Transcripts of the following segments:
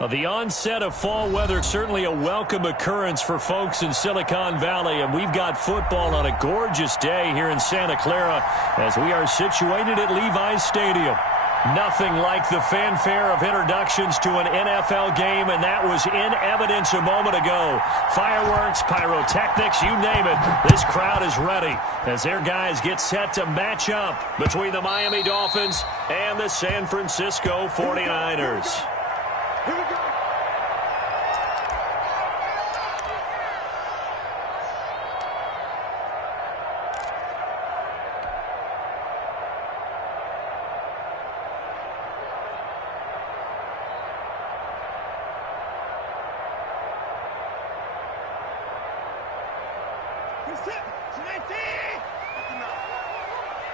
Well, the onset of fall weather, certainly a welcome occurrence for folks in Silicon Valley, and we've got football on a gorgeous day here in Santa Clara as we are situated at Levi's Stadium. Nothing like the fanfare of introductions to an NFL game, and that was in evidence a moment ago. Fireworks, pyrotechnics, you name it. This crowd is ready as their guys get set to match up between the Miami Dolphins and the San Francisco 49ers. Here we go.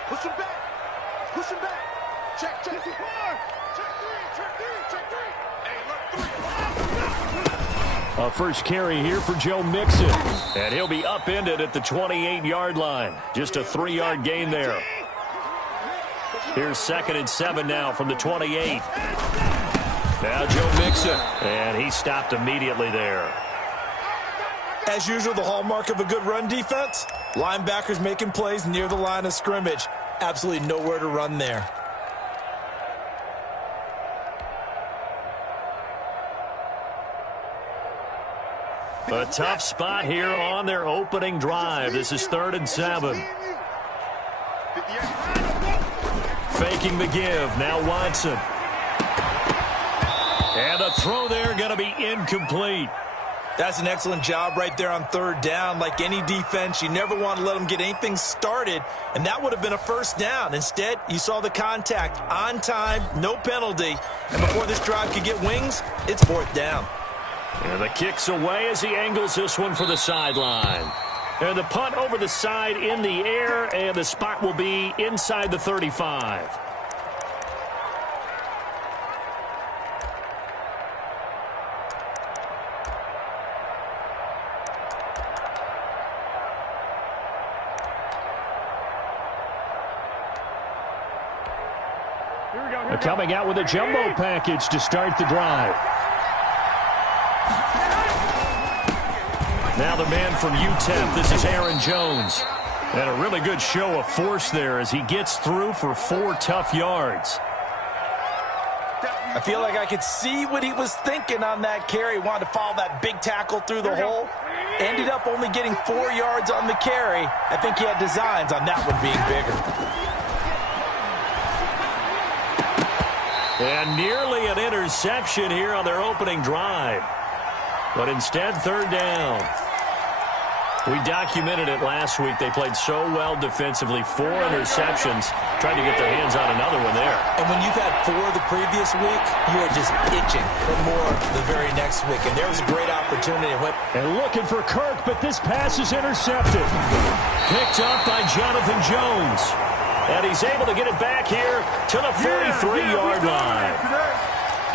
Push him back. Push him back. Check, check. Check three. Check three. Check three. Hey, look, three. A first carry here for Joe Mixon. And he'll be upended at the 28-yard line. Just a 3-yard gain there. Here's 2nd and 7 now from the 28. Now Joe Mixon. And he stopped immediately there. As usual, the hallmark of a good run defense, linebackers making plays near the line of scrimmage. Absolutely nowhere to run there. A tough spot here on their opening drive. This is 3rd and 7. Faking the give. Now Watson. And a throw there going to be incomplete. That's an excellent job right there on 3rd down. Like any defense, you never want to let them get anything started, and that would have been a 1st down. Instead, you saw the contact on time, no penalty, and before this drive could get wings, it's 4th down. And the kick's away as he angles this one for the sideline. And the punt over the side in the air, and the spot will be inside the 35. Coming out with a jumbo package to start the drive. Now the man from UTEP, this is Aaron Jones. And a really good show of force there as he gets through for 4 tough yards. I feel like I could see what he was thinking on that carry. Wanted to follow that big tackle through the hole. Ended up only getting 4 yards on the carry. I think he had designs on that one being bigger. And nearly an interception here on their opening drive. But instead, 3rd down. We documented it last week. They played so well defensively. 4 interceptions. Tried to get their hands on another one there. And when you've had 4 the previous week, you are just itching for more the very next week. And there was a great opportunity. And looking for Kirk, but this pass is intercepted. Picked up by Jonathan Jones. And he's able to get it back here to the 43-yard line.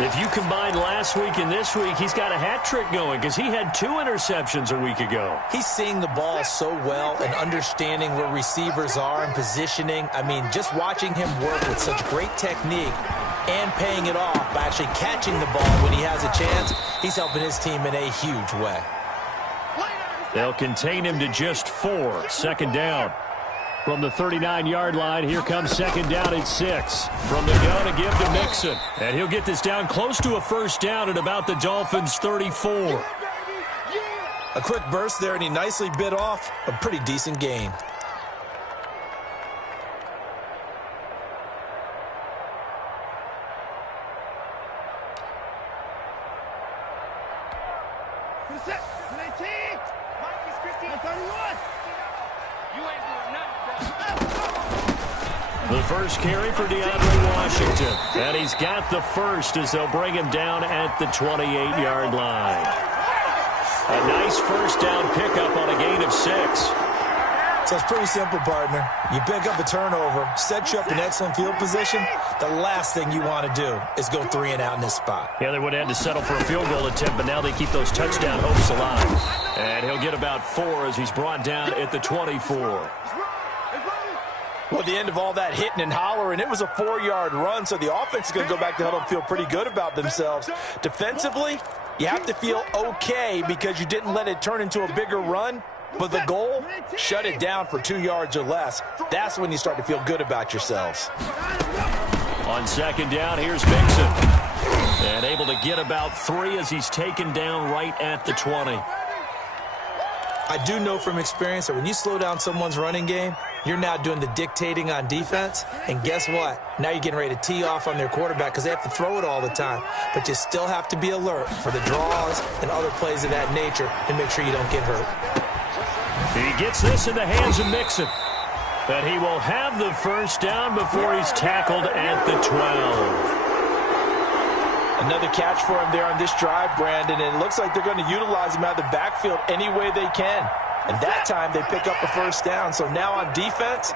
If you combine last week and this week, he's got a hat trick going because he had 2 interceptions a week ago. He's seeing the ball so well and understanding where receivers are and positioning. I mean, just watching him work with such great technique and paying it off by actually catching the ball when he has a chance, he's helping his team in a huge way. They'll contain him to just 4. 2nd down. From the 39-yard line, here comes 2nd down at 6. From the gun to give to Mixon. And he'll get this down close to a 1st down at about the Dolphins' 34. A quick burst there, and he nicely bit off a pretty decent gain. The first carry for DeAndre Washington. And he's got the first as they'll bring him down at the 28-yard line. A nice 1st down pickup on a gain of 6. So it's pretty simple, partner. You pick up a turnover, set you up in excellent field position. The last thing you want to do is go 3 and out in this spot. Yeah, they would have had to settle for a field goal attempt, but now they keep those touchdown hopes alive. And he'll get about 4 as he's brought down at the 24. Well, at the end of all that hitting and hollering, it was a 4-yard run, so the offense is going to go back to huddle and feel pretty good about themselves. Defensively, you have to feel okay because you didn't let it turn into a bigger run, but the goal, shut it down for 2 yards or less. That's when you start to feel good about yourselves. On second down, here's Mixon. And able to get about 3 as he's taken down right at the 20. I do know from experience that when you slow down someone's running game, you're now doing the dictating on defense. And guess what? Now you're getting ready to tee off on their quarterback because they have to throw it all the time. But you still have to be alert for the draws and other plays of that nature and make sure you don't get hurt. He gets this in the hands of Mixon. But he will have the first down before he's tackled at the 12. Another catch for him there on this drive, Brandon, and it looks like they're going to utilize him out of the backfield any way they can. And that time they pick up a first down. So now on defense,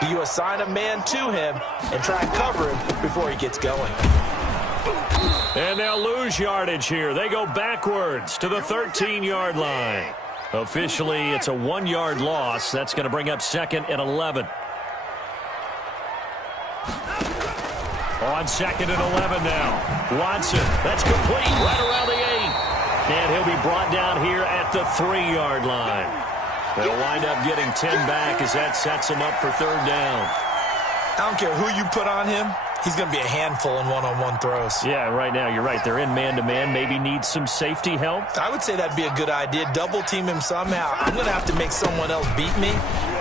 do you assign a man to him and try and cover him before he gets going? And they'll lose yardage here. They go backwards to the 13-yard line. Officially, it's a 1-yard loss. That's going to bring up 2nd and 11. On 2nd and 11 now. Watson, that's complete right around the 8. And he'll be brought down here at the 3-yard line. They'll wind up getting 10 back as that sets him up for 3rd down. I don't care who you put on him. He's going to be a handful in one-on-one throws. Yeah, right now, you're right. They're in man-to-man. Maybe needs some safety help. I would say that'd be a good idea. Double-team him somehow. I'm going to have to make someone else beat me.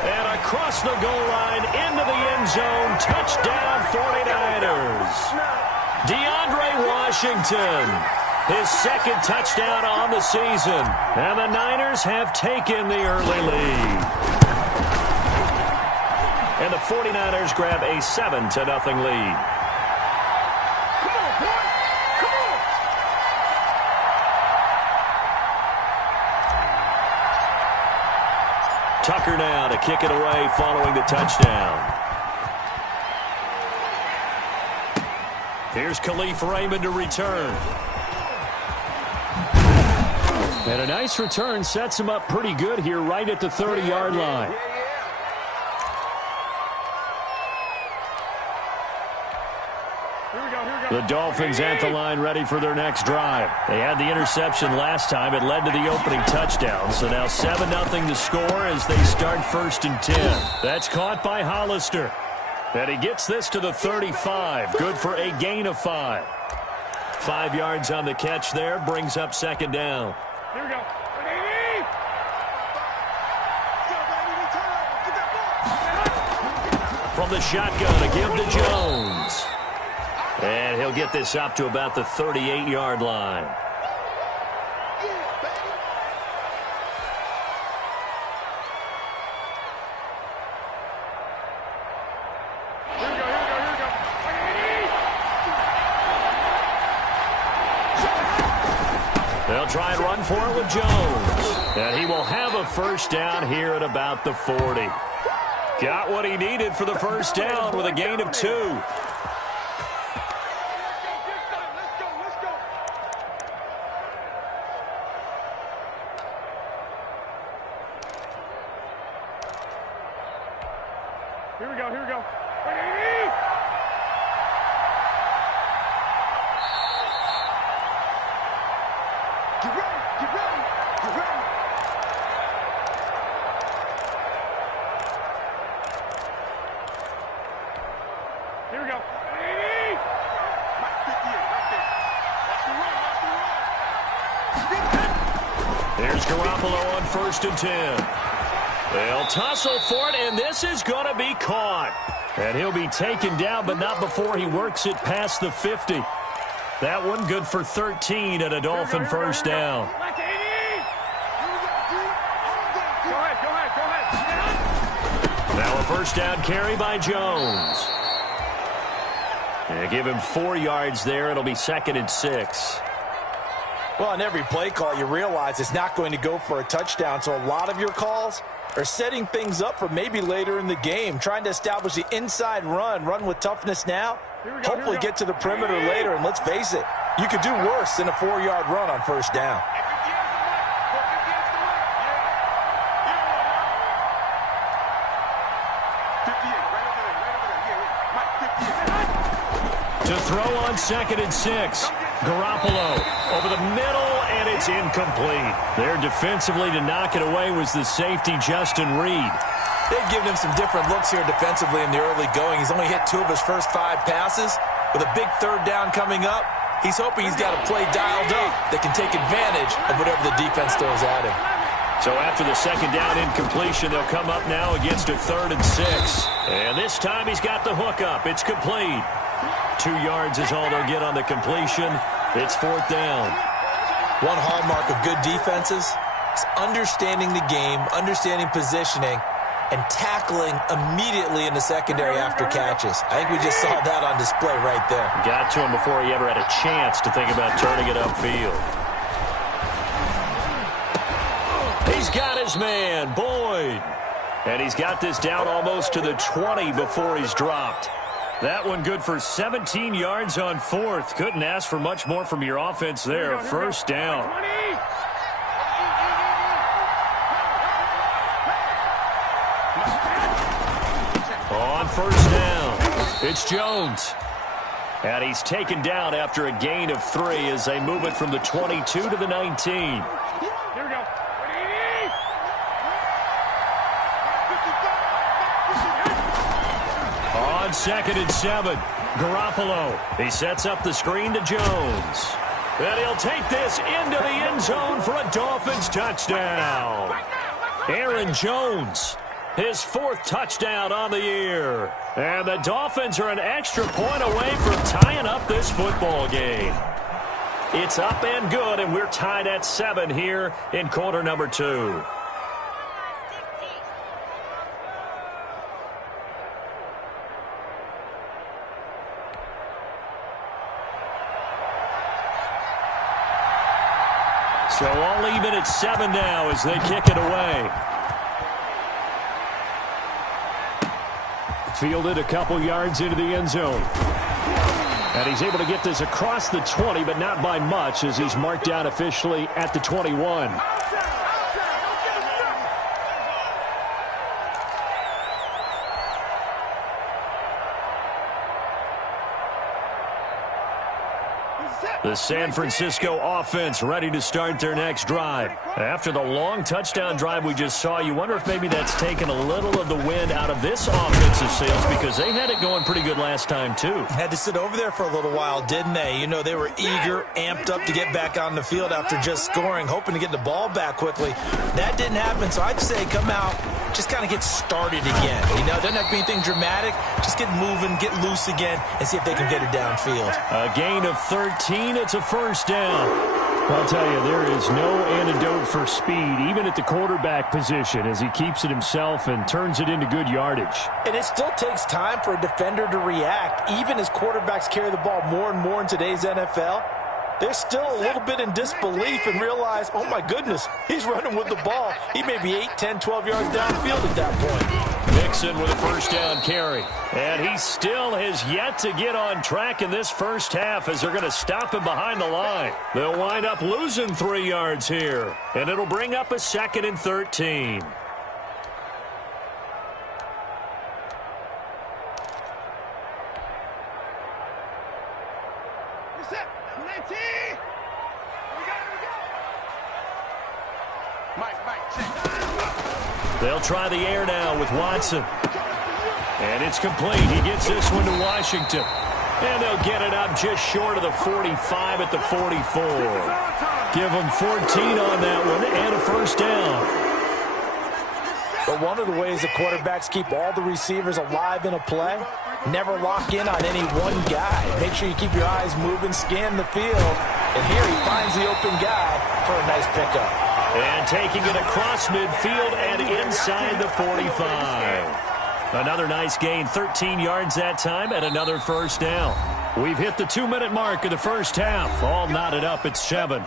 And across the goal line, into the end zone, touchdown 49ers. DeAndre Washington, his 2nd touchdown on the season. And the Niners have taken the early lead. And the 49ers grab a 7-0 lead. Come on, boy. Come on. Tucker now to kick it away following the touchdown. Here's Khalif Raymond to return. And a nice return sets him up pretty good here right at the 30-yard line. The Dolphins at the line ready for their next drive. They had the interception last time. It led to the opening touchdown. So now 7-0 to score as they start 1st and 10. That's caught by Hollister. And he gets this to the 35. Good for a gain of 5. 5 yards on the catch there. Brings up 2nd down. Here we go. From the shotgun, a give to Jones. And he'll get this up to about the 38-yard line. They'll try and run for it with Jones. And he will have a first down here at about the 40. Got what he needed for the first down with a gain of 2. Here we go, here we go. Get ready, get ready, get ready. Here we go. Mike 58, right there. Watch the run, watch the run. There's Garoppolo on 1st and 10. They'll tussle for it, and this is going to be caught. And he'll be taken down, but not before he works it past the 50. That one good for 13 and a Dolphin first down. Go ahead. Now a first down carry by Jones. And give him 4 yards there. It'll be 2nd and 6. Well, on every play call, you realize it's not going to go for a touchdown, so a lot of your calls are setting things up for maybe later in the game, trying to establish the inside run with toughness now, hopefully get to the perimeter later, and let's face it, you could do worse than a 4-yard run on first down. To throw on 2nd and 6. Garoppolo over the middle, and it's incomplete. There defensively to knock it away was the safety, Justin Reed. They've given him some different looks here defensively in the early going. He's only hit 2 of his first 5 passes. With a big 3rd down coming up, he's hoping he's got a play dialed up that can take advantage of whatever the defense throws at him. So after the 2nd down incompletion, they'll come up now against a 3rd and 6. And this time he's got the hook up. It's complete. 2 yards is all they'll get on the completion. It's 4th down. One hallmark of good defenses is understanding the game, understanding positioning, and tackling immediately in the secondary after catches. I think we just saw that on display right there. Got to him before he ever had a chance to think about turning it upfield. He's got his man, Boyd. And he's got this down almost to the 20 before he's dropped. That one good for 17 yards on 4th. Couldn't ask for much more from your offense there. 1st down. On 1st down, it's Jones. And he's taken down after a gain of 3 as they move it from the 22 to the 19. Here we go. On 2nd and 7, Garoppolo. He sets up the screen to Jones. And he'll take this into the end zone for a Dolphins touchdown. Aaron Jones, his 4th touchdown on the year. And the Dolphins are an extra point away from tying up this football game. It's up and good, and we're tied at 7 here in quarter number 2. So all even at 7 now as they kick it away. Fielded a couple yards into the end zone. And he's able to get this across the 20, but not by much as he's marked down officially at the 21. The San Francisco offense ready to start their next drive. After the long touchdown drive we just saw, you wonder if maybe that's taken a little of the wind out of this offensive sails because they had it going pretty good last time too. Had to sit over there for a little while, didn't they? You know, they were eager, amped up to get back on the field after just scoring, hoping to get the ball back quickly. That didn't happen, so I'd say come out, just kind of get started again. You know, it doesn't have to be anything dramatic. Just get moving, get loose again, and see if they can get it downfield. A gain of 13. It's a 1st down. I'll tell you, there is no antidote for speed, even at the quarterback position, as he keeps it himself and turns it into good yardage. And it still takes time for a defender to react. Even as quarterbacks carry the ball more and more in today's NFL, they're still a little bit in disbelief and realize, oh my goodness, he's running with the ball. He may be 8, 10, 12 yards downfield at that point. Mixon with a 1st down carry. And he still has yet to get on track in this first half as they're going to stop him behind the line. They'll wind up losing 3 yards here. And it'll bring up a 2nd and 13. They'll try the air now with Watson. And it's complete. He gets this one to Washington. And they'll get it up just short of the 45 at the 44. Give them 14 on that one and a 1st down. But one of the ways the quarterbacks keep all the receivers alive in a play, never lock in on any one guy. Make sure you keep your eyes moving, scan the field. And here he finds the open guy for a nice pickup. And taking it across midfield and inside the 45. Another nice gain, 13 yards that time, and another 1st down. We've hit the 2-minute mark of the first half. All knotted up at 7.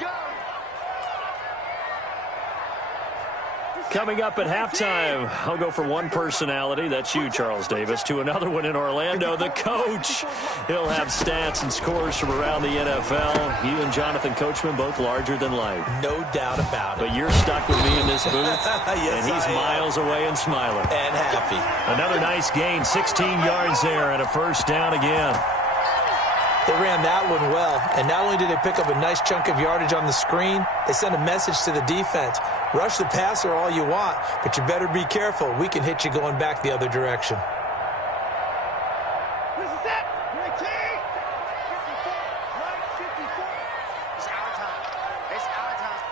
Coming up at halftime, I'll go for one personality, that's you, Charles Davis, to another one in Orlando, the coach. He'll have stats and scores from around the NFL. You and Jonathan Coachman, both larger than life. No doubt about it. But you're stuck with me in this booth, yes, and he's miles away and smiling. And happy. Another nice gain, 16 yards there, and a 1st down again. They ran that one well, and not only did they pick up a nice chunk of yardage on the screen, they sent a message to the defense. Rush the passer all you want, but you better be careful. We can hit you going back the other direction. This is it. Right, 54. Right, 54. It's our time. It's our time.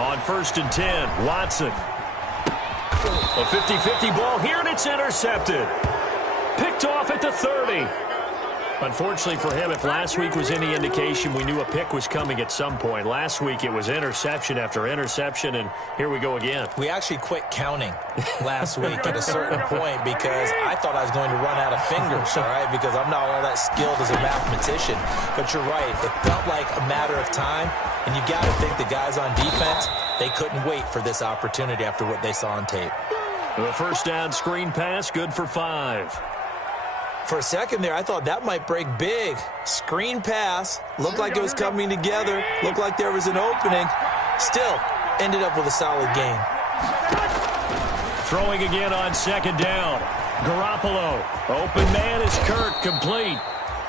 On 1st and 10, Watson. A 50-50 ball here, and it's intercepted. Picked off at the 30. Unfortunately for him, if last week was any indication, we knew a pick was coming at some point. Last week it was interception after interception, and here we go again. We actually quit counting last week at a certain point because I thought I was going to run out of fingers, all right, because I'm not all that skilled as a mathematician. But you're right. It felt like a matter of time, and you got to think the guys on defense, they couldn't wait for this opportunity after what they saw on tape. The first down screen pass, good for 5. For a second there, I thought that might break big. Screen pass. Looked like it was coming together. Looked like there was an opening. Still, ended up with a solid gain. Throwing again on 2nd down. Garoppolo. Open man is Kirk, complete.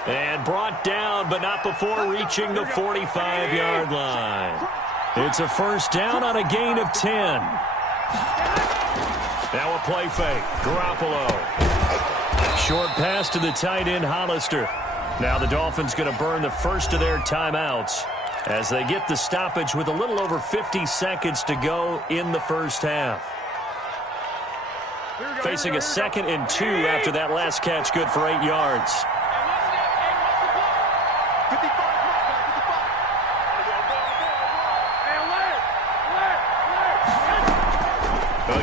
And brought down, but not before reaching the 45-yard line. It's a first down on a gain of 10. Now a play fake. Garoppolo. Short pass to the tight end, Hollister. Now the Dolphins going to burn the first of their timeouts as they get the stoppage with a little over 50 seconds to go in the first half. Facing a 2nd and 2 after that last catch, good for 8 yards.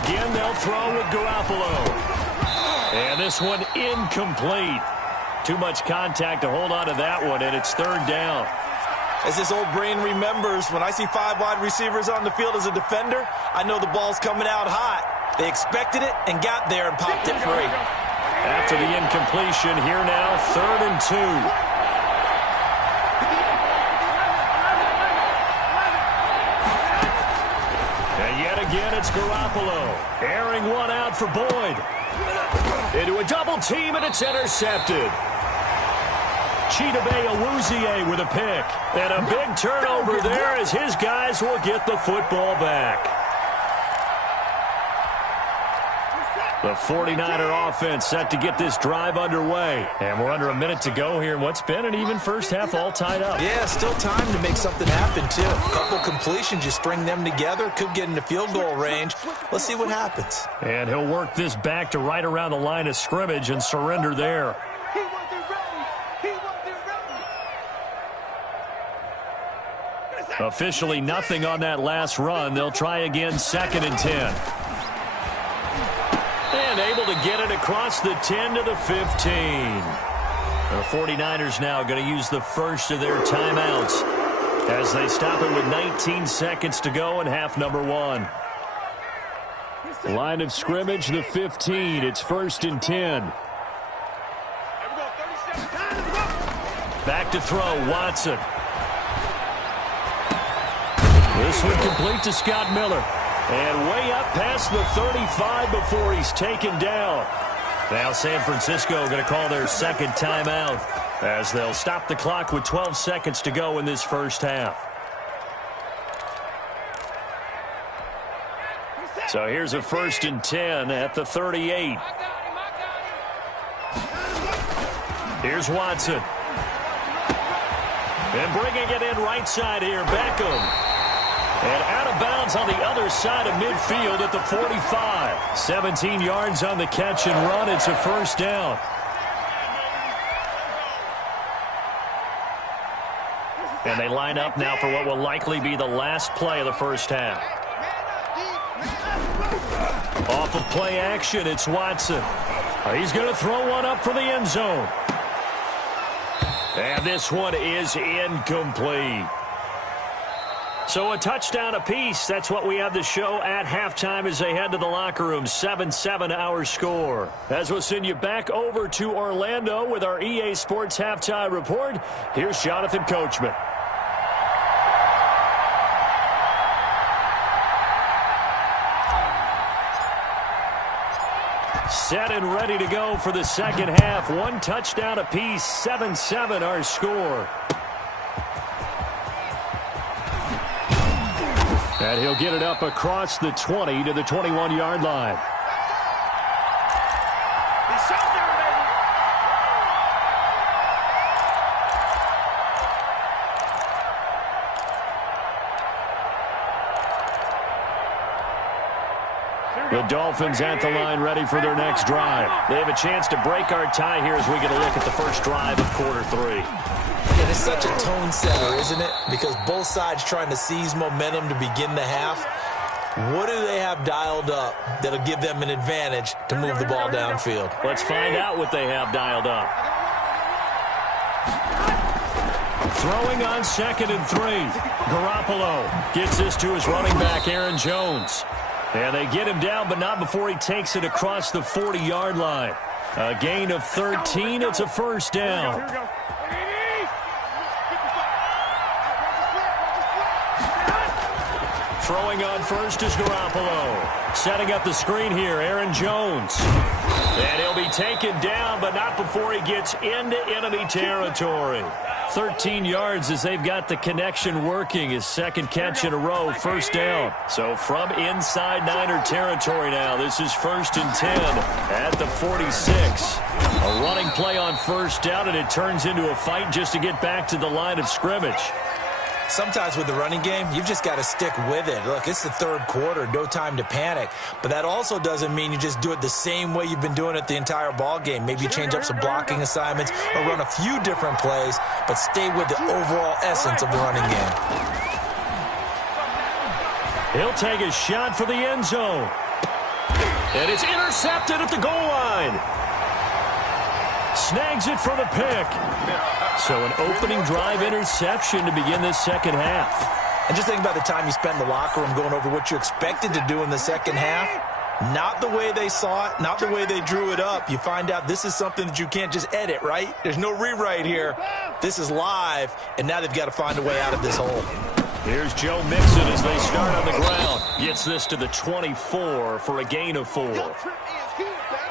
Again, they'll throw with Garoppolo. And this one incomplete. Too much contact to hold on to that one, and it's 3rd down. As this old brain remembers, when I see 5 wide receivers on the field as a defender, I know the ball's coming out hot. They expected it and got there and popped it free. After the incompletion, here now, 3rd and 2. And yet again, it's Garoppolo. Airing one out for Boyd. Into a double team, and it's intercepted. Chidobe Awuzie with a pick. And a big turnover there as his guys will get the football back. The 49er offense set to get this drive underway. And we're under a minute to go here in what's been an even first half, all tied up. Yeah, still time to make something happen, too. A couple completions, you string them together, could get into field goal range. Let's see what happens. And he'll work this back to right around the line of scrimmage and surrender there. He wasn't ready. He wasn't ready. Officially nothing on that last run. They'll try again, 2nd and 10. And able to get it across the 10 to the 15. The 49ers now going to use the first of their timeouts as they stop it with 19 seconds to go in half number 1. Line of scrimmage, the 15. It's 1st and 10. Back to throw, Watson. This one complete to Scott Miller. And way up past the 35 before he's taken down. Now San Francisco going to call their 2nd timeout as they'll stop the clock with 12 seconds to go in this first half. So here's a 1st and 10 at the 38. Here's Watson. And bringing it in right side here, Beckham. And out of bounds on the other side of midfield at the 45. 17 yards on the catch and run. It's a first down. And they line up now for what will likely be the last play of the first half. Off of play action, it's Watson. He's going to throw one up for the end zone. And this one is incomplete. So a touchdown apiece. That's what we have the show at halftime as they head to the locker room. 7-7 our score. As we'll send you back over to Orlando with our EA Sports Halftime Report, here's Jonathan Coachman. Set and ready to go for the second half. One touchdown apiece, 7-7 our score. And he'll get it up across the 20 to the 21-yard line. The Dolphins at the line ready for their next drive. They have a chance to break our tie here as we get a look at the first drive of quarter 3. And it's such a tone setter, isn't it? Because both sides trying to seize momentum to begin the half. What do they have dialed up that'll give them an advantage to move the ball downfield? Let's find out what they have dialed up. Throwing on 2nd and 3. Garoppolo gets this to his running back, Aaron Jones. And they get him down, but not before he takes it across the 40-yard line. A gain of 13. It's a first down. Throwing on first is Garoppolo. Setting up the screen here, Aaron Jones. And he'll be taken down, but not before he gets into enemy territory. 13 yards as they've got the connection working. His second catch in a row, first down. So from inside Niner territory now, this is 1st and 10 at the 46. A running play on first down, and it turns into a fight just to get back to the line of scrimmage. Sometimes with the running game, you've just got to stick with it. Look, it's the third quarter, no time to panic. But that also doesn't mean you just do it the same way you've been doing it the entire ball game. Maybe you change up some blocking assignments or run a few different plays, but stay with the overall essence of the running game. He'll take a shot for the end zone. And it's intercepted at the goal line. Snags it for the pick. So an opening drive interception to begin this second half. And just think about the time you spent in the locker room going over what you expected to do in the second half. Not the way they saw it, not the way they drew it up. You find out this is something that you can't just edit, right? There's no rewrite here. This is live, and now they've got to find a way out of this hole. Here's Joe Mixon as they start on the ground. Gets this to the 24 for a gain of 4.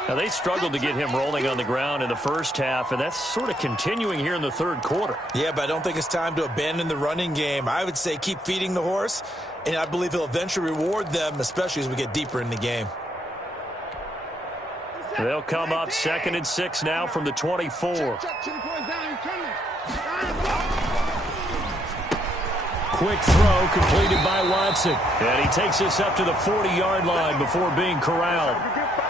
Now, they struggled to get him rolling on the ground in the first half, and that's sort of continuing here in the third quarter. Yeah, but I don't think it's time to abandon the running game. I would say keep feeding the horse, and I believe he'll eventually reward them, especially as we get deeper in the game. They'll come up 2nd and 6 now from the 24. Quick throw completed by Watson. And he takes this up to the 40-yard line before being corralled.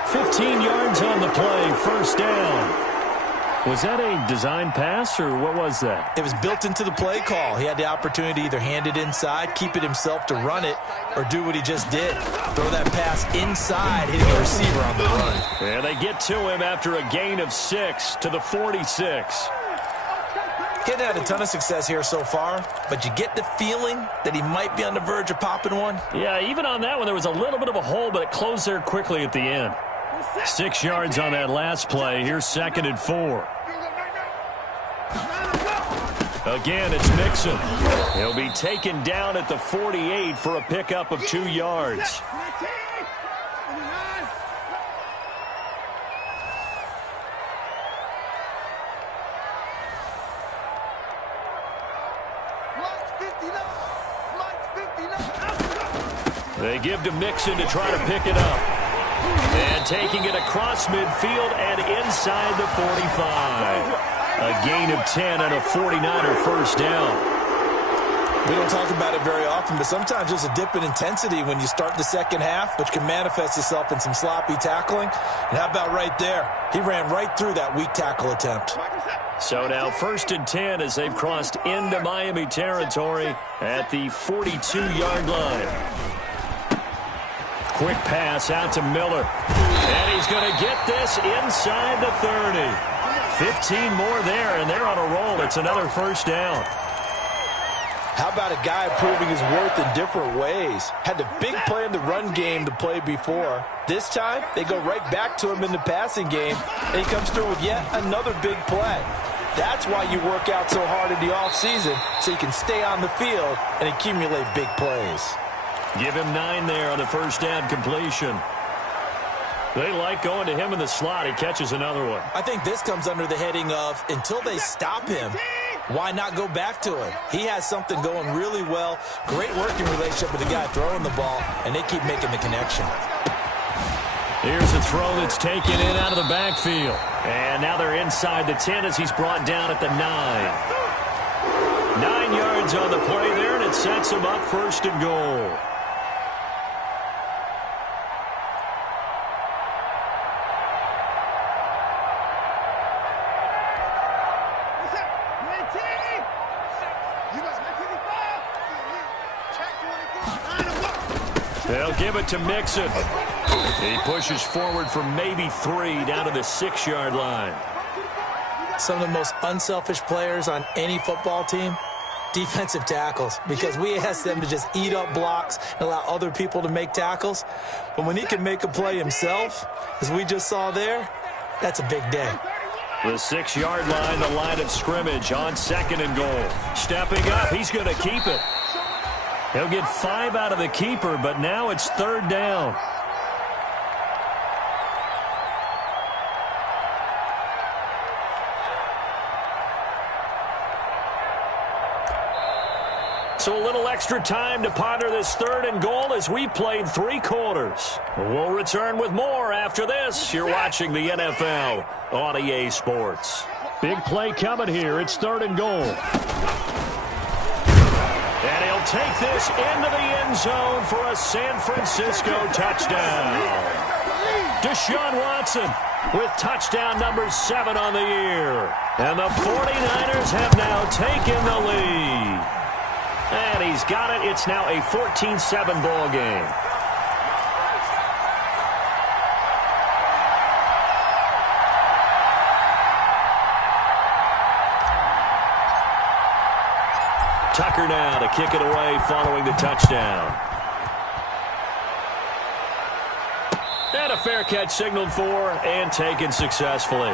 15 yards on the play, first down. Was that a design pass, or what was that? It was built into the play call. He had the opportunity to either hand it inside, keep it himself to run it, or do what he just did. Throw that pass inside, hitting the receiver on the run. And they get to him after a gain of 6 to the 46. He hasn't had a ton of success here so far, but you get the feeling that he might be on the verge of popping one. Yeah, even on that one, there was a little bit of a hole, but it closed there quickly at the end. 6 yards on that last play. Here's 2nd and 4. Again, it's Mixon. He'll be taken down at the 48 for a pickup of 2 yards. They give to Mixon to try to pick it up. And taking it across midfield and inside the 45. A gain of 10 and a 49er first down. We don't talk about it very often, but sometimes there's a dip in intensity when you start the second half, which can manifest itself in some sloppy tackling. And how about right there? He ran right through that weak tackle attempt. So now 1st and 10 as they've crossed into Miami territory at the 42-yard line. Quick pass out to Miller. And he's going to get this inside the 30. 15 more there, and they're on a roll. It's another first down. How about a guy proving his worth in different ways? Had the big play in the run game to play before. This time, they go right back to him in the passing game, and he comes through with yet another big play. That's why you work out so hard in the offseason, so you can stay on the field and accumulate big plays. Give him 9 there on the first down completion. They like going to him in the slot. He catches another one. I think this comes under the heading of until they stop him, why not go back to him? He has something going really well. Great working relationship with the guy throwing the ball, and they keep making the connection. Here's a throw that's taken in out of the backfield. And now they're inside the 10 as he's brought down at the 9. 9 yards on the play there, and it sets him up first and goal. They'll give it to Mixon. He pushes forward for maybe 3 down to the 6-yard line. Some of the most unselfish players on any football team, defensive tackles, because we ask them to just eat up blocks and allow other people to make tackles. But when he can make a play himself, as we just saw there, that's a big day. The 6-yard line, the line of scrimmage on 2nd and goal. Stepping up, he's going to keep it. He'll get 5 out of the keeper, but now it's 3rd down. So a little extra time to ponder this 3rd and goal as we played 3 quarters. We'll return with more after this. You're watching the NFL on EA Sports. Big play coming here. It's 3rd and goal. And he'll take this into the end zone for a San Francisco touchdown. Deshaun Watson with touchdown number 7 on the year. And the 49ers have now taken the lead. And he's got it. It's now a 14-7 ball game. Tucker now to kick it away following the touchdown. And a fair catch signaled for and taken successfully.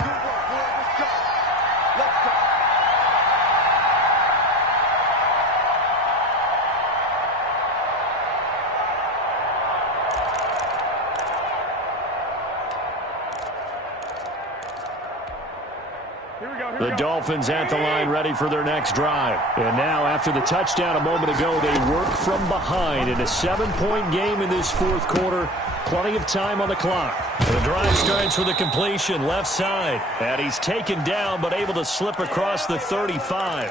The Dolphins at the line ready for their next drive. And now after the touchdown a moment ago, they work from behind in a 7-point game in this 4th quarter. Plenty of time on the clock. The drive starts with a completion left side. And he's taken down but able to slip across the 35.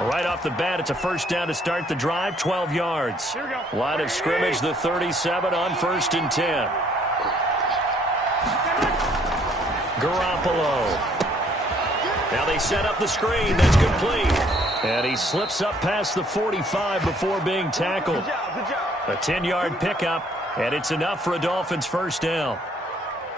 Right off the bat, it's a 1st down to start the drive, 12 yards. Line of scrimmage, the 37 on 1st and 10. Garoppolo. Now they set up the screen. That's complete. And he slips up past the 45 before being tackled. A 10-yard pickup, and it's enough for a Dolphins 1st down.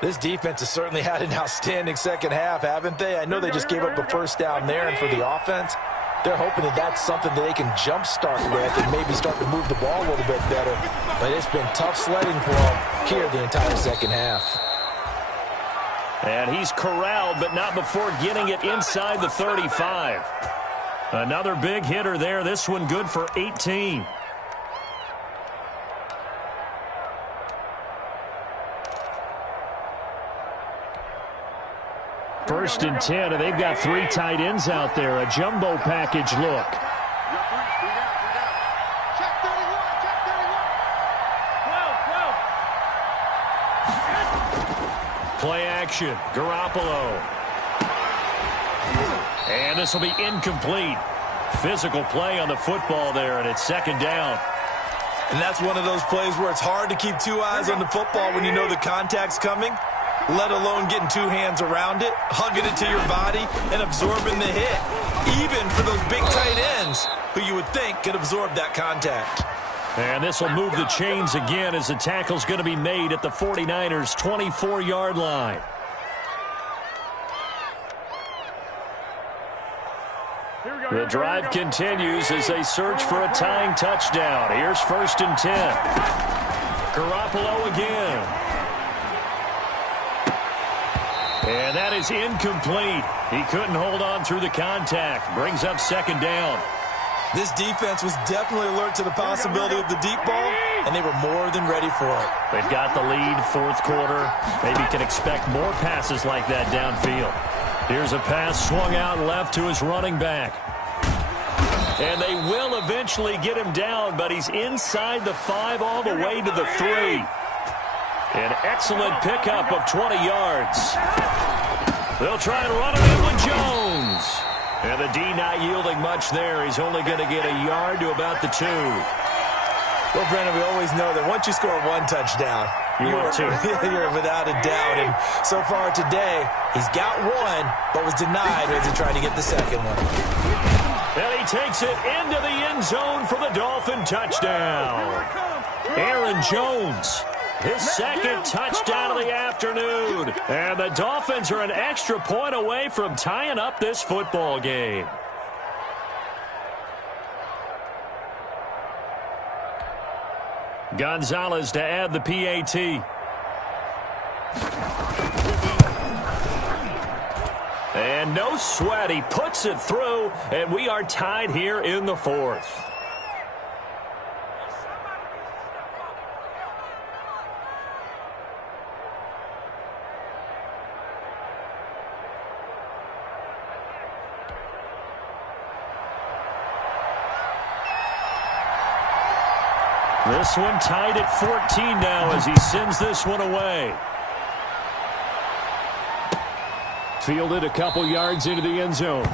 This defense has certainly had an outstanding second half, haven't they? I know they just gave up a 1st down there, and for the offense, they're hoping that that's something that they can jumpstart with and maybe start to move the ball a little bit better. But it's been tough sledding for them here the entire second half. And he's corralled, but not before getting it inside the 35. Another big hitter there. This one good for 18. First and 10, and they've got 3 tight ends out there. A jumbo package look. Play action. Garoppolo. And this will be incomplete. Physical play on the football there, and it's 2nd down. And that's one of those plays where it's hard to keep 2 eyes on the football when you know the contact's coming, let alone getting 2 hands around it, hugging it to your body, and absorbing the hit. Even for those big tight ends who you would think could absorb that contact. And this will move the chains again as the tackle's going to be made at the 49ers' 24-yard line. The drive continues as they search for a tying touchdown. Here's 1st and 10. Garoppolo again. And that is incomplete. He couldn't hold on through the contact. Brings up 2nd down. This defense was definitely alert to the possibility of the deep ball, and they were more than ready for it. They've got the lead, fourth quarter. Maybe can expect more passes like that downfield. Here's a pass swung out left to his running back. And they will eventually get him down, but he's inside the 5 all the way to the 3. An excellent pickup of 20 yards. They'll try and run it in with Jones. And the D not yielding much there. He's only going to get a yard to about the 2. Well, Brandon, we always know that once you score one touchdown, you're without a doubt. And so far today, he's got one, but was denied as he tried to get the second one. And he takes it into the end zone for the Dolphin touchdown. Aaron Jones, his second touchdown of the afternoon. And the Dolphins are an extra point away from tying up this football game. Gonzalez to add the PAT. And no sweat. He puts it through, and we are tied here in the 4th. This one tied at 14 now as he sends this one away. Fielded a couple yards into the end zone.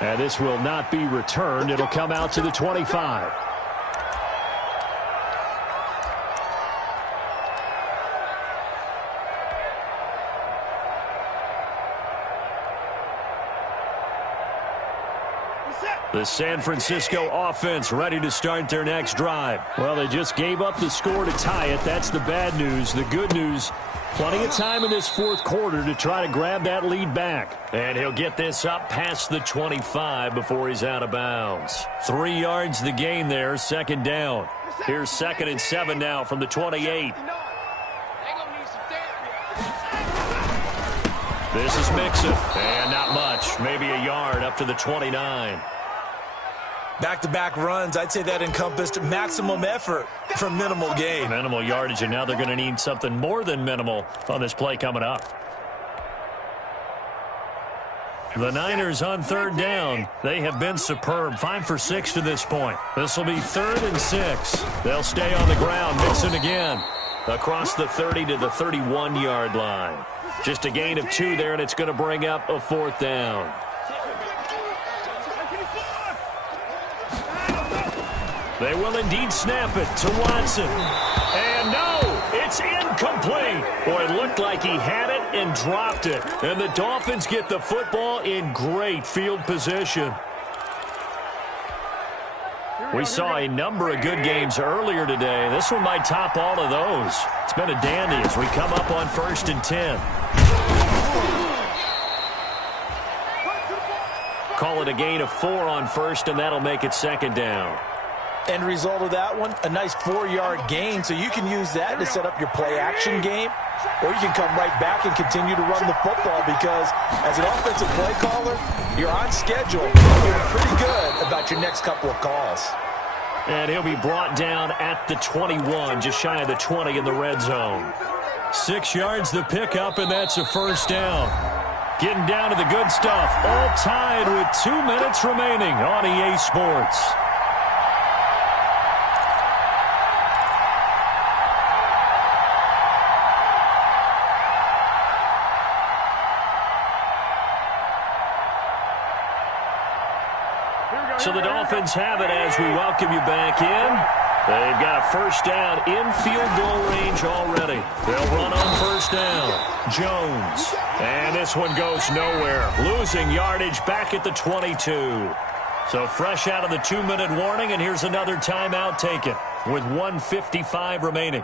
And this will not be returned. It'll come out to the 25. The San Francisco offense ready to start their next drive. Well, they just gave up the score to tie it. That's the bad news. The good news, plenty of time in this fourth quarter to try to grab that lead back. And he'll get this up past the 25 before he's out of bounds. 3 yards the gain there, second down. Here's 2nd and 7 now from the 28. This is Mixon. And not much. Maybe a yard up to the 29. Back-to-back runs, I'd say that encompassed maximum effort for minimal gain. Minimal yardage, and now they're going to need something more than minimal on this play coming up. The Niners on third down. They have been superb. 5 for 6 to this point. This will be 3rd and 6. They'll stay on the ground. Mixon again. Across the 30 to the 31-yard line. Just a gain of 2 there, and it's going to bring up a 4th down. They will indeed snap it to Watson. And no, it's incomplete. Boy, it looked like he had it and dropped it. And the Dolphins get the football in great field position. We saw a number of good games earlier today. This one might top all of those. It's been a dandy as we come up on 1st and 10. Call it a gain of 4 on 1st, and that'll make it 2nd down. End result of that one, a nice 4-yard gain, so you can use that to set up your play-action game, or you can come right back and continue to run the football because as an offensive play caller, you're on schedule. You're doing pretty good about your next couple of calls. And he'll be brought down at the 21, just shy of the 20 in the red zone. 6 yards the pickup, and that's a 1st down. Getting down to the good stuff, all tied with 2 minutes remaining on EA Sports. So the Dolphins have it as we welcome you back in. They've got a 1st down in field goal range already. They'll run on 1st down. Jones. And this one goes nowhere. Losing yardage back at the 22. So fresh out of the 2-minute warning, and here's another timeout taken with 1:55 remaining.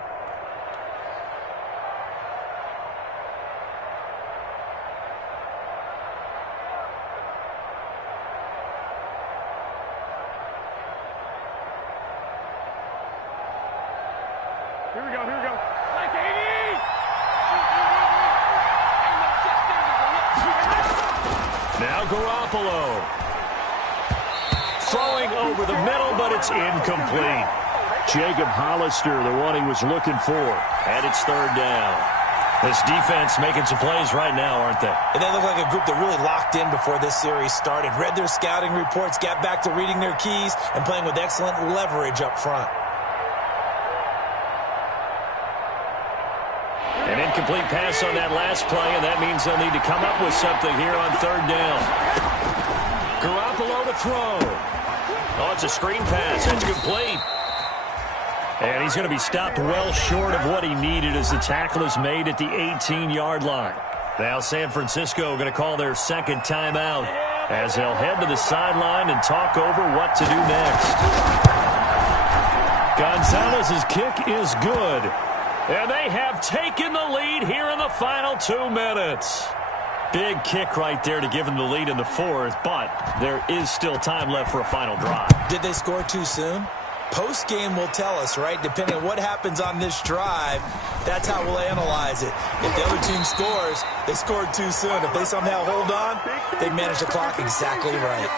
Here we go. Now Garoppolo. Throwing over the middle, but it's incomplete. Jacob Hollister, the one he was looking for. And it's third down. This defense making some plays right now, aren't they? And they look like a group that really locked in before this series started. Read their scouting reports, got back to reading their keys, and playing with excellent leverage up front. An incomplete pass on that last play, and that means they'll need to come up with something here on third down. Garoppolo to throw. Oh, it's a screen pass. It's complete. And he's going to be stopped well short of what he needed as the tackle is made at the 18-yard line. Now San Francisco going to call their second timeout as they'll head to the sideline and talk over what to do next. Gonzalez's kick is good. And they have taken the lead here in the final 2 minutes. Big kick right there to give them the lead in the fourth, but there is still time left for a final drive. Did they score too soon? Post-game will tell us, right? Depending on what happens on this drive, that's how we'll analyze it. If the other team scores, they scored too soon. If they somehow hold on, they managed the clock exactly right.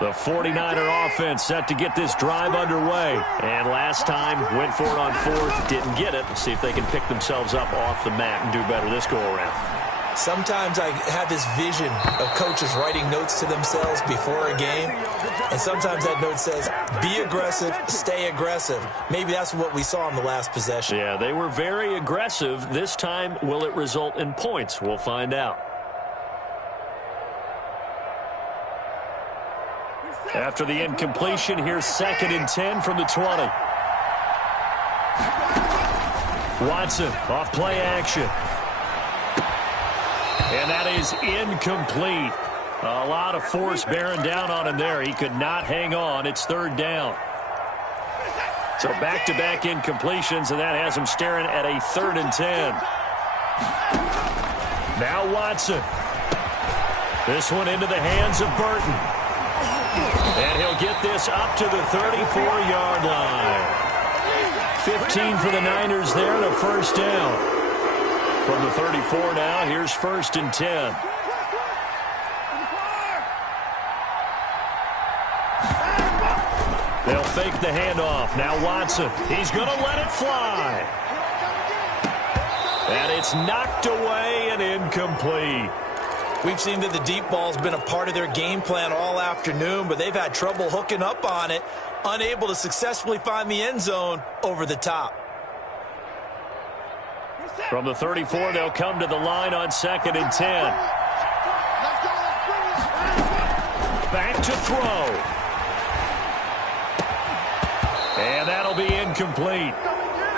The 49er offense set to get this drive underway. And last time, went for it on fourth, didn't get it. Let's see if they can pick themselves up off the mat and do better this go-around. Sometimes I have this vision of coaches writing notes to themselves before a game. And sometimes that note says, be aggressive, stay aggressive. Maybe that's what we saw in the last possession. Yeah, they were very aggressive. This time, will it result in points? We'll find out. After the incompletion, here's 2nd and 10 from the 20. Watson off play action. And that is incomplete. A lot of force bearing down on him there. He could not hang on. It's third down. So back-to-back incompletions, and that has him staring at a 3rd and 10. Now Watson. This one into the hands of Burton. And he'll get this up to the 34-yard line. 15 for the Niners there and a first down. From the 34 now, here's 1st and 10. They'll fake the handoff. Now Watson. He's going to let it fly. And it's knocked away and incomplete. We've seen that the deep ball's been a part of their game plan all afternoon, but they've had trouble hooking up on it, unable to successfully find the end zone over the top. From the 34, they'll come to the line on 2nd and 10. Back to throw. And that'll be incomplete.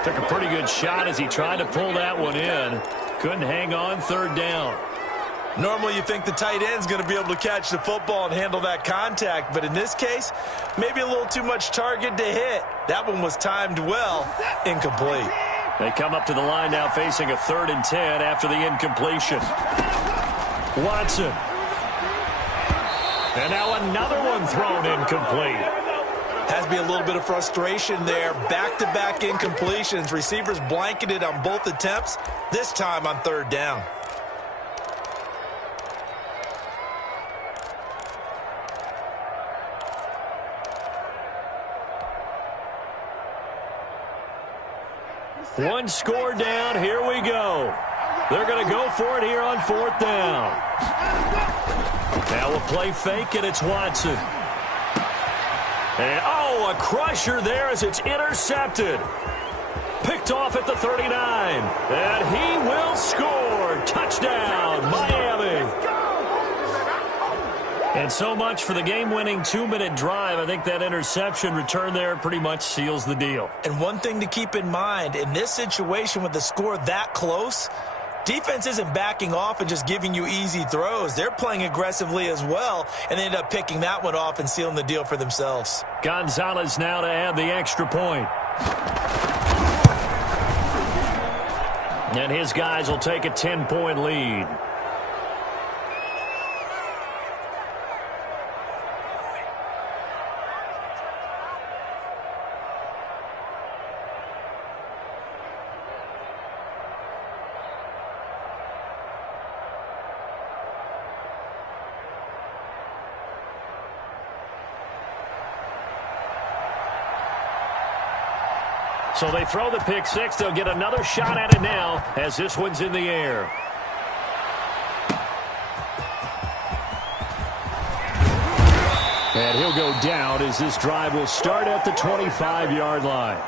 Took a pretty good shot as he tried to pull that one in. Couldn't hang on, third down. Normally you think the tight end's going to be able to catch the football and handle that contact, but in this case, maybe a little too much target to hit. That one was timed well, incomplete. They come up to the line now facing a 3rd and 10 after the incompletion. Watson. And now another one thrown incomplete. Has to be a little bit of frustration there. Back-to-back incompletions. Receivers blanketed on both attempts, this time on 3rd down. One score down. Here we go. They're going to go for it here on 4th down. Now a play fake, and it's Watson. And, oh, a crusher there as it's intercepted. Picked off at the 39. And he will score. Touchdown, Miami. And so much for the game-winning 2-minute drive. I think that interception return there pretty much seals the deal. And one thing to keep in mind, in this situation with the score that close, defense isn't backing off and just giving you easy throws. They're playing aggressively as well, and they end up picking that one off and sealing the deal for themselves. Gonzalez now to add the extra point. And his guys will take a 10-point lead. So they throw the pick six. They'll get another shot at it now as this one's in the air. And he'll go down as this drive will start at the 25-yard line.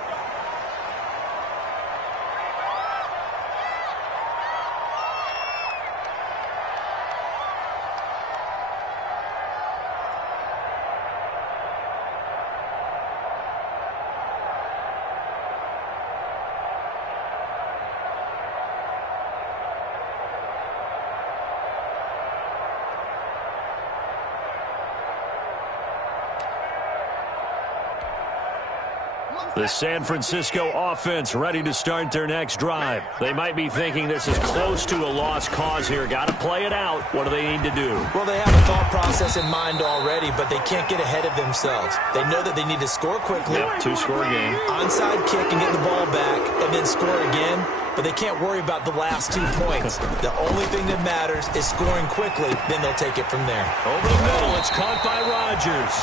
The San Francisco offense ready to start their next drive. They might be thinking this is close to a lost cause here. Got to play it out. What do they need to do? Well, they have a thought process in mind already, but they can't get ahead of themselves. They know that they need to score quickly. Yep, two-score game. Onside kick and get the ball back and then score again. But they can't worry about the last 2 points. The only thing that matters is scoring quickly. Then they'll take it from there. Over the middle, it's caught by Rodgers.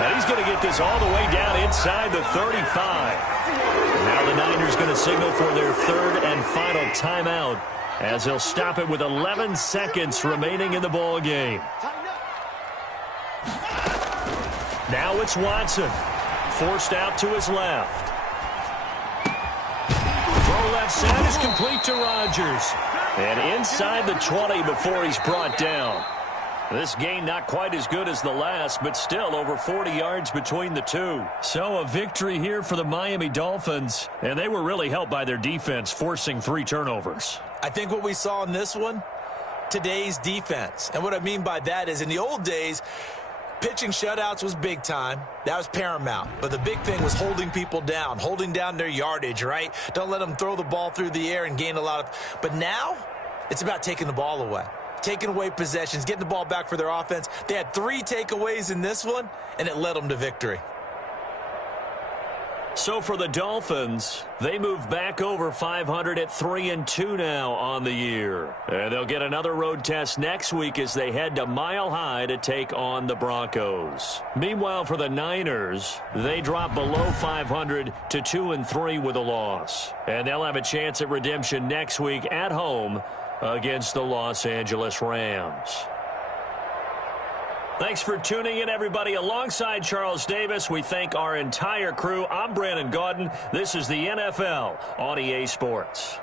And he's going to get this all the way down inside the 35. Now the Niners going to signal for their third and final timeout as they'll stop it with 11 seconds remaining in the ball game. Now it's Watson. Forced out to his left. Throw left side is complete to Rodgers. And inside the 20 before he's brought down. This gain not quite as good as the last, but still over 40 yards between the two. So a victory here for the Miami Dolphins, and they were really helped by their defense, forcing 3 turnovers. I think what we saw in this one, today's defense. And what I mean by that is in the old days, pitching shutouts was big time. That was paramount. But the big thing was holding people down, holding down their yardage, right? Don't let them throw the ball through the air and gain a lot of... But now, it's about taking the ball away. Taking away possessions, getting the ball back for their offense. They had 3 takeaways in this one, and it led them to victory. So for the Dolphins, they move back over 500 at 3-2 now on the year. And they'll get another road test next week as they head to Mile High to take on the Broncos. Meanwhile, for the Niners, they drop below 500 to 2-3 with a loss. And they'll have a chance at redemption next week at home against the Los Angeles Rams. Thanks for tuning in, everybody. Alongside Charles Davis, we thank our entire crew. I'm Brandon Gaudin. This is the NFL on EA Sports.